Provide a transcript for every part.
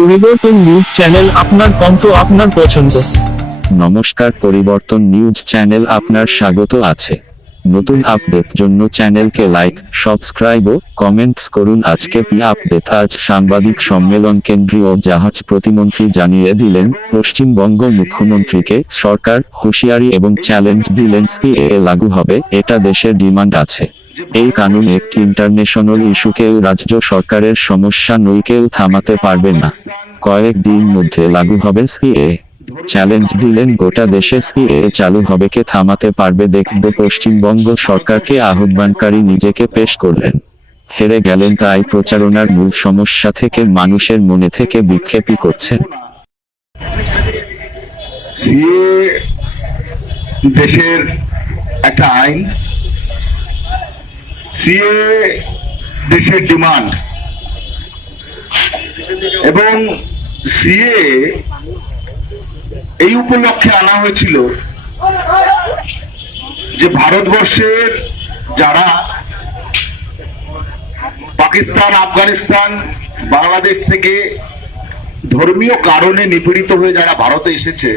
পরিবর্তন news channel আপনার কণ্ঠ আপনার পছন্দ। নমস্কার, পরিবর্তন নিউজ চ্যানেল আপনার স্বাগত আছে। নতুন আপডেট জন্য চ্যানেলকে লাইক, সাবস্ক্রাইব ও কমেন্টস করুন। আজকে পি আপডেট? আজ সাংবাদিক সম্মেলন কেন্দ্রীয় জাহাজ প্রতিমন্ত্রী জানিয়ে দিলেন, পশ্চিমবঙ্গ মুখ্যমন্ত্রীকে সরকার হুঁশিয়ারি এবং চ্যালেঞ্জ দিলেন সিএ লাগু হবে? এটা দেশের ডিমান্ড আছে। এই কানুন একটি ইন্টারন্যাশনাল ইস্যুকেও রাজ্য সরকারের সমস্যা নই, কেউ থামাতে পারবে না। কয়েকদিন মধ্যে লাগু হবে সিএ চ্যালেঞ্জ দিলেন গোটা দেশে সিএ চালু হবে, কে থামাতে পারবে দেখব। পশ্চিমবঙ্গ সরকারকে আহ্বানকারী নিজেকে পেশ করলেন। হেরে গেলেন তাই প্রচারণার মূল সমস্যা থেকে মানুষের মনে থেকে বিক্ষেপই করছেন। দেশের একটা আইন সিএ দেশের ডিমান্ড। এবং সিএ এই উপলক্ষে আনা হয়েছিল যে ভারতবর্ষের যারা পাকিস্তান, আফগানিস্তান, বাংলাদেশ থেকে ধর্মীয় কারণে নিপীড়িত হয়ে যারা ভারতে এসেছে,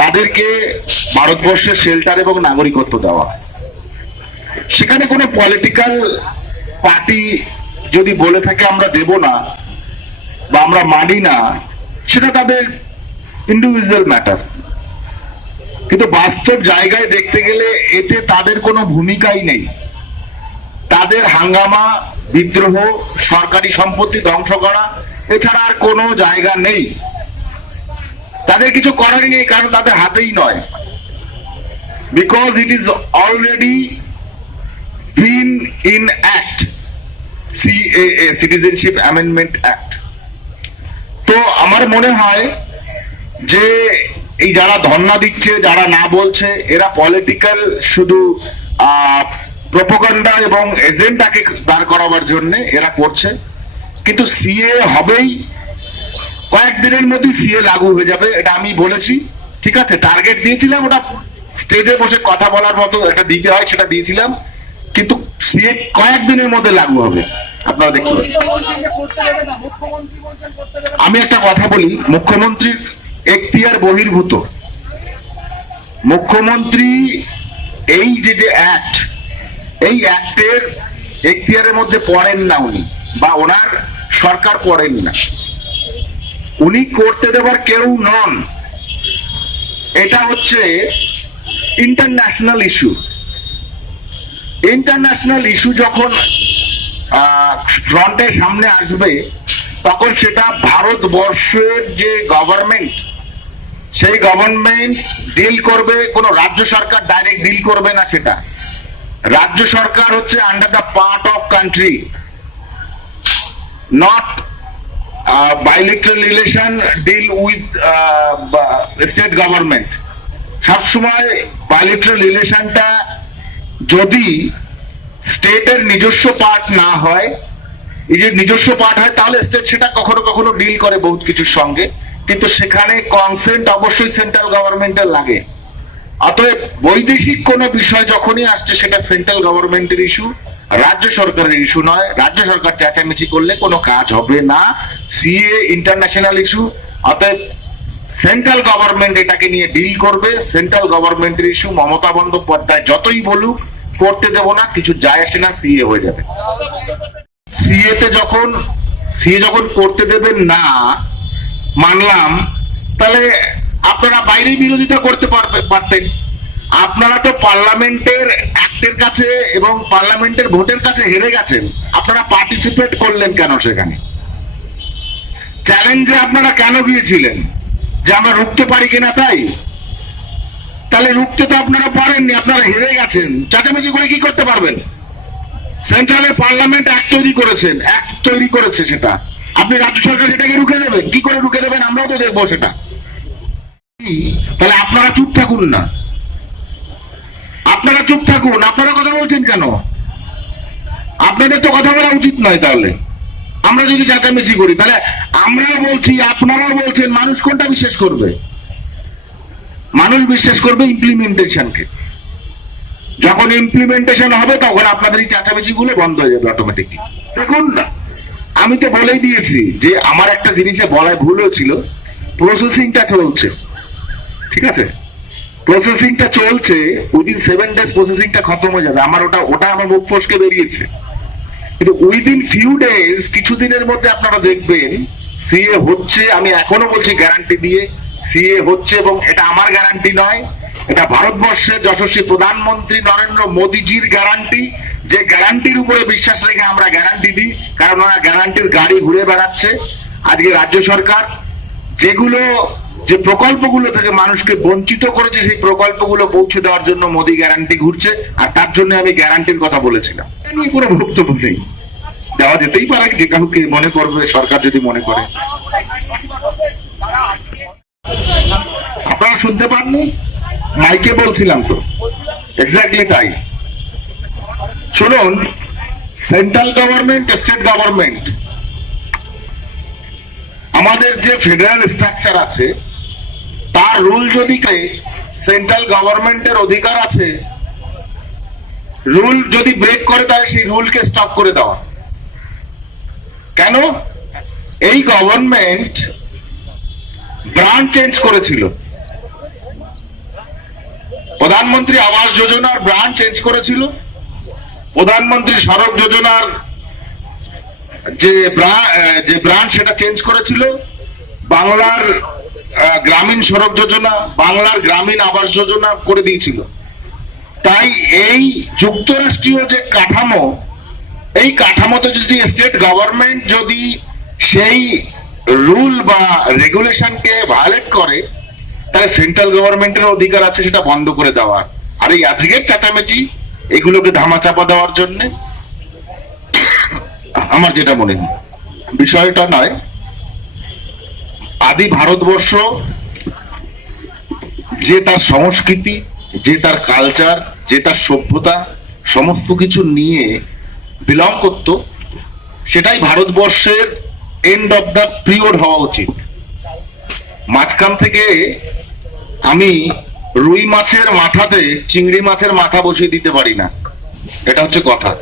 তাদেরকে ভারতবর্ষের শেল্টার এবং নাগরিকত্ব দেওয়া সেখানে কোনো পলিটিক্যাল পার্টি যদি বলে থাকে আমরা দেব না বা আমরা মানি না, সেটা তাদের ইন্ডিভিজুয়াল ম্যাটার কিন্তু বাস্তব জায়গায় দেখতে গেলে এতে তাদের কোনো ভূমিকাই নেই। তাদের হাঙ্গামা, বিদ্রোহ, সরকারি সম্পত্তি ধ্বংস করা, এছাড়া আর কোনো জায়গা নেই। তাদের কিছু করারই নেই, কারণ তাদের হাতেই নয়। Because it is already been in act CAA citizenship amendment act তো আমার মনে হয় যে এই যারা ধর্ণা দিচ্ছে, যারা না বলছে, এরা পলিটিক্যাল শুধু প্রপোগান্ডা এবং এজেন্ডাকে দাঁড় করাবার জন্য এরা করছে। কিন্তু সিএ হবেই। কয়েকদিনের মধ্যে সিএ লাগু হয়ে যাবে, এটা আমি বলেছি। ঠিক আছে টার্গেট দিয়েছিলাম, ওটা স্টেজে বসে কথা বলার মতো একটা দিতে হয়, সেটা দিয়েছিলাম। কিন্তু সে কয়েকদিনের মধ্যে লাগু হবে। আপনারা দেখতে আমি একটা কথা বলি, মুখ্যমন্ত্রীর এখতিয়ার বহির্ভূত। মুখ্যমন্ত্রী এই যে যে অ্যাক্ট এই অ্যাক্টের এখতিয়ারের মধ্যে পড়েন না উনি, বা ওনার সরকার পড়েন না। উনি করতে দেবার কেউ নন। এটা হচ্ছে ইন্টারন্যাশনাল ইস্যু ইন্টারন্যাশনাল ইস্যু যখন ফ্রন্টে সামনে আসবে, তখন সেটা ভারতবর্ষের যে গভর্নমেন্ট সেই গভর্নমেন্ট ডিল করবে, কোনো রাজ্য সরকার ডাইরেক্ট ডিল করবে না সেটা। রাজ্য সরকার হচ্ছে under the part of country not bilateral relation deal with state government সবসময় bilateral রিলেশনটা যদি স্টেটের নিজস্ব পার্ট না হয়, এই যে নিজস্ব পার্ট হয়, তাহলে স্টেট সেটা কখনো কখনো ডিল করে বহুত কিছুর সঙ্গে। কিন্তু সেখানে কনসেন্ট অবশ্যই সেন্ট্রাল গভর্নমেন্টের লাগে। অতএব বৈদেশিক কোনো বিষয় যখনই আসছে, সেটা সেন্ট্রাল গভর্নমেন্টের ইস্যু রাজ্য সরকারের ইস্যু নয়। রাজ্য সরকার চেঁচামেচি করলে কোনো কাজ হবে না। সিএ ইন্টারন্যাশনাল ইস্যু অতএব সেন্ট্রাল গভর্নমেন্ট এটাকে নিয়ে ডিল করবে। সেন্ট্রাল গভর্নমেন্টের ইস্যু মমতা বন্দ্যোপাধ্যায় যতই বলুক করতে দেব না, কিছু যায় আসে না সিএ হয়ে যাবে। সিএ তে যখন সিএ যখন করতে দেবেন না, মানলাম, তাহলে আপনারা বাইরে বিরোধিতা করতে পারতেন। আপনারা তো পার্লামেন্টের অ্যাক্টের কাছে এবং পার্লামেন্টের ভোটের কাছে হেরে গেছেন। আপনারা পার্টিসিপেট করলেন কেন সেখানে? চ্যালেঞ্জে আপনারা কেন গিয়েছিলেন? যে আমরা রুখতে পারি কিনা তাই? তাহলে রুখতে তো আপনারা পারেননি, আপনারা হেরে গেছেন। চাচামেচি করে কি করতে পারবেন? সেন্ট্রালের পার্লামেন্ট এক তৈরি করেছেন এক তৈরি করেছে সেটা। আপনি রাজ্য সরকার সেটাকে রুখে দেবেন? কি করে রুখে দেবেন? আমরাও তো দেখব সেটা। তাহলে আপনারা চুপ থাকুন না। আপনারা চুপ থাকুন। আপনারা কথা বলছেন কেন? আপনাদের তো কথা বলা উচিত নয় তাহলে। আমরা যদি চেঁচামেচি করি, তাহলে আমরাও বলছি, আপনারাও বলছেন, মানুষ কোনটা বিশ্বাস করবে? মানুষ বিশ্বাস করবে ইমপ্লিমেন্টেশনকে যখন ইমপ্লিমেন্টেশন হবে, তখন আপনাদের এই চেঁচামেচি গুলো বন্ধ হয়ে যাবে অটোমেটিকলি দেখুন আমি তো বলেই দিয়েছি যে আমার একটা জিনিসে বলায় ভুল হয়েছিল প্রসেসিংটা চলছে। ঠিক আছে? প্রসেসিংটা চলছে উইদিন সেভেন ডেজ প্রসেসিংটা খতম হয়ে যাবে। আমার ওটা ওটা আমার মুখ ফসকে বেরিয়েছে। কিন্তু উইদিন ফিউ ডেজ কিছুদিনের মধ্যে আপনারা দেখবেন সিএ হচ্ছে, আমি এখনও বলছি গ্যারান্টি দিয়ে সিএ হচ্ছে এবং এটা আমার গ্যারান্টি নয়, এটা ভারতবর্ষের যশস্বী প্রধানমন্ত্রী নরেন্দ্র মোদীজির গ্যারান্টি যে গ্যারান্টির উপরে বিশ্বাস রেখে আমরা গ্যারান্টি দিই, কারণ ওরা গ্যারান্টির গাড়ি ঘুরে বেড়াচ্ছে। আজকে রাজ্য সরকার যেগুলো, যে প্রকল্পগুলো থেকে মানুষকে বঞ্চিত করেছে, সেই প্রকল্পগুলো পৌঁছে দেওয়ার জন্য মোদী গ্যারান্টি ঘুরছে, আর তার জন্য আমি গ্যারান্টির কথা বলেছিলাম। কোনো বক্তব্য নেই। দেওয়া যেতেই পারে, যে কাউকে মনে করবে, সরকার যদি মনে করে আপনারা শুনতে পাননি? মাইকে বলছিলাম তো। এক্স্যাক্টলি তাই। শুনুন সেন্ট্রাল গভর্নমেন্ট স্টেট গভর্নমেন্ট আমাদের যে ফেডারেল স্ট্রাকচার আছে, তার রুল যদি সেন্ট্রাল গভর্নমেন্টের অধিকার আছে রুল যদি ব্রেক করে, তাহলে সেই রুলকে স্টপ করে দেওয়া। কেন? এই গভর্নমেন্ট ব্রাঞ্চ চেঞ্জ করেছিল। প্রধানমন্ত্রী আবাস যোজনার ব্রাঞ্চ চেঞ্জ করেছিল। প্রধানমন্ত্রী সড়ক যোজনার যে যে ব্রাঞ্চ সেটা চেঞ্জ করেছিল। বাংলার গ্রামীণ সড়ক যোজনা বাংলার গ্রামীণ আবাস যোজনা করে দিয়েছিল। তাই এই যুক্তরাষ্ট্রীয় যে কাঠামো, এই কাঠামোতে যদি স্টেট গভর্নমেন্ট যদি সেই রুল বা রেগুলেশনকে ভায়োলেট করে তাহলে সেন্ট্রাল গভর্নমেন্টের অধিকার আছে সেটা বন্ধ করে দেওয়ার। আর এই আজকের চাচামেচি, এগুলোকে ধামাচাপা দেওয়ার জন্য, আমার যেটা মনে হয়, বিষয়টা নয়, আদি ভারতবর্ষ যে তার সংস্কৃতি, যে তার কালচার, যে তার সভ্যতা, সমস্ত কিছু নিয়ে বিলং করত, সেটাই ভারতবর্ষের এন্ড অফ দ্য পিরিয়ড হওয়া উচিত। মাঝখান থেকে আমি রুই মাছের মাথাতে চিংড়ি মাছের মাথা বসিয়ে দিতে পারি না। এটা হচ্ছে কথা।